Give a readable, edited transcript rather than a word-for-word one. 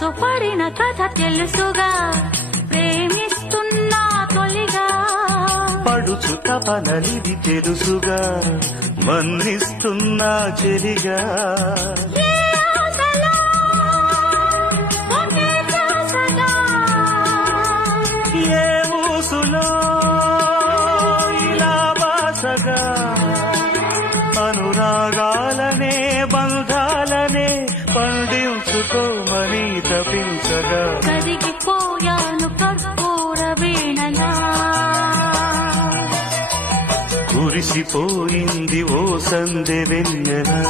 మనసు పడిన కథ తెలుసుగా ప్రేమిస్తున్నా తొలిగా పడుచు తపనలిది తెలుసుగా మన్నిస్తున్నా చెలిగా ఏ ఊసులో ఇలా బాసగా అనురాగాలనే బంధాలనే పండించుకోమని తపించగా కరిగిపోయాను కర్పూర వీణలా కురిసిపోయింది ఓ సందె వెన్నెలా